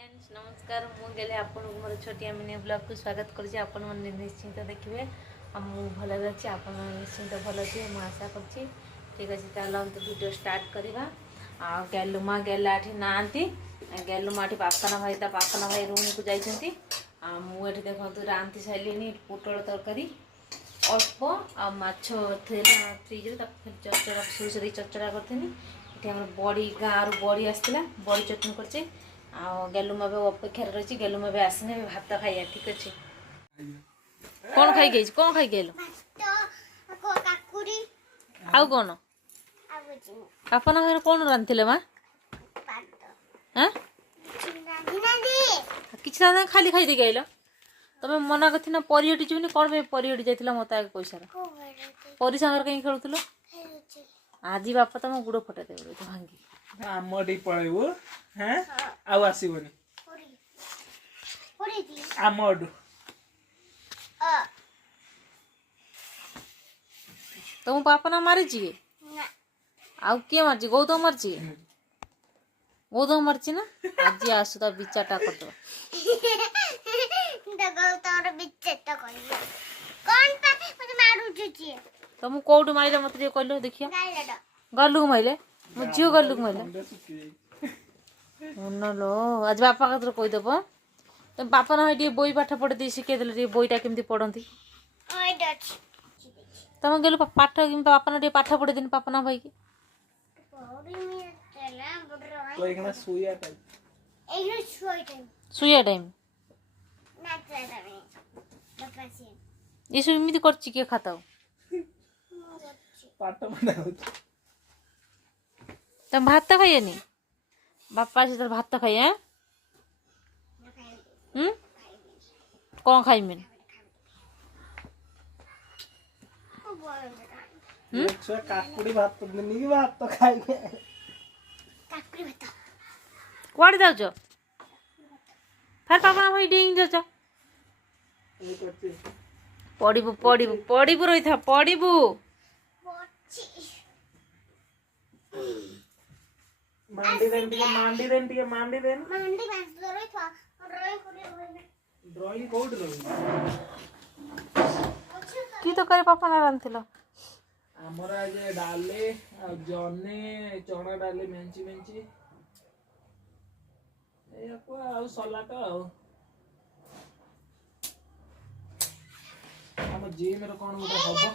friends नमस्कार मुझे आपन मोर छोटिया मिनी ब्लॉग को स्वागत कर निश्चिंत देखिए मु भल अच्छी आप निश्चिंत भल थी मुझे आशा कर ठीक अच्छे चल तो वीडियो स्टार्ट करवा आ गैलुमा गैला ना गैलुमा पापना भाई पापना भाई रूम को जाइए मुझे देखो रांधि सारे पोटल तरकारी अल्प आ माछ फ्रिज चचड़ा सोरी चचड़ा करी ये बड़ी गाँव बड़ी आसला बड़ी चटनी कर गैलुमा अपेक्षा रही गैलुमा आसने भात खाइया ठीक अच्छे कौन खाई गई कौन खाई गल आउ कौन आपन घर कौन रांधे माँ हाँ किसी ना खाली खाई देगी आइल तुम मना कर ना परिहटी जीवन कौन परिहटी जाइल मत आगे पैसा परी सागर कहीं खेलुल आज बापा तुम गुड़ फटा देव भांगी आमटी पलैबू हाँ आउ आसबनी आम तुम पापा ना मारी आउ किए मार्ची गौतम मार्ची गौतम मार्ची ना आज आसु तो बिचाटा कर तुम कौटू मारे मत कहल देखिए गलू मारे मो झील गलू मारे लो आज बापा कतर कहीदेव तुम बापा ना ये बोई पाठ पढ़े शिखेदे बोईटा केमती पढ़ती तुम गलु पाठ केमती बापा ना पाठ पढ़े दिन पापा ना भाई की सुया टाइम ये सब इमती कर किए खाता तुम भात खाइए बापा से भात खाइए कौन खाई मैं काकुड़ी भात नहीं भात तो खाइए कुआड़े जाऊच फिर पापा भाई डिंग जाऊच पढ़ू पढ़ू पढ़ू रही था पढ़ू मांडी देन ड्राइंग कोड की तो करे पापा ना रांधिल हमर आज डाले जने चना डाले मेंची मेंची ए को आ सलाद हम जिम रो कोन गोटा हबो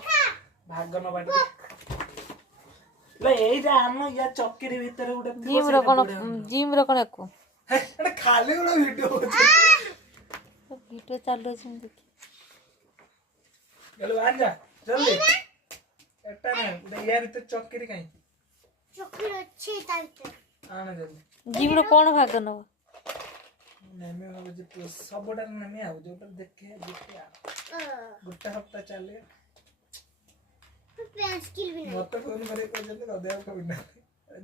भाग न बाटे ले एई जे हम या चक्कीरी भीतर गोटे जिम रो कोन को एटा खाली गोटा वीडियो होछ वीडियो चालू छै देखि चलो आ जा जल्दी एटा ना गोटे या भीतर चक्कीरी काई चक्कीरी अच्छी ताइते आना जल्दी जिम रो कोन भाग न नेमे हो जे सबटा नेमे आउ जोटा देखे गुट्टा हफ्ता चले प्याज किल भी नहीं मत फोन करे को जल्दी कर दे को बिना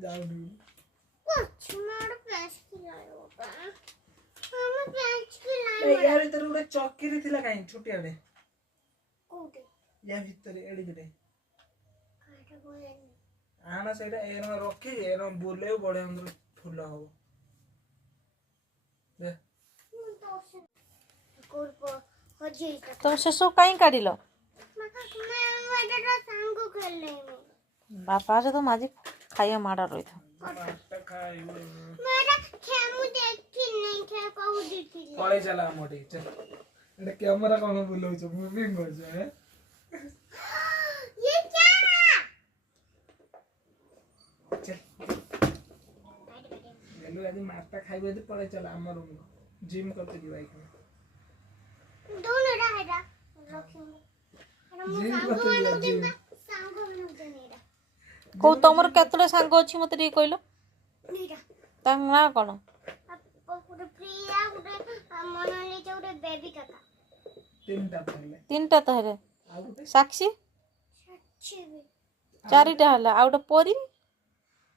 जाओ नी कुछ मार प्याज किल आयो बा हम प्याज किल आयो ए यार इधर उडे चक्कीरी थिला काई छोटी आडे कोटे या भीतर एडी जडे काटा बोले आना सेटा एनो रखी एनो बोले बड़े अंदर फूल हो दे तुम से सब कहीं काढ़िल बापा से तो माझी खाइया माड़ा रही था पळे चला मोटी चल एटा कैमरा कोन बुलाउ छ मूविंग हो छ ये क्या चल गेलु आज माता खाइबे दे पळे चला हमर रूम जिम करते जी भाई दोनों रहेगा जिम करते जिम को तमर केतले सांग अछि मते रे कहलो नीरा तांग ना कोन पुरो प्रिया पुरो मनले जोरे बेबी काका तीनटा तो हेले आ गुटे साक्षी सच्ची भी चारिटा हला आउटा परी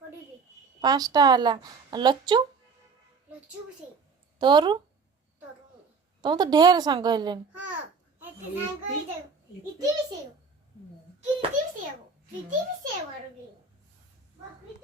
पड़ी भी पांचटा हला लच्चू लच्चू भी से तोरू तोरू तुम तो ढेर सांग हेले हां ऐसे सांग ही दे इतनी भी से कितनी भी से वो कितनी भी से वारोगी बकरी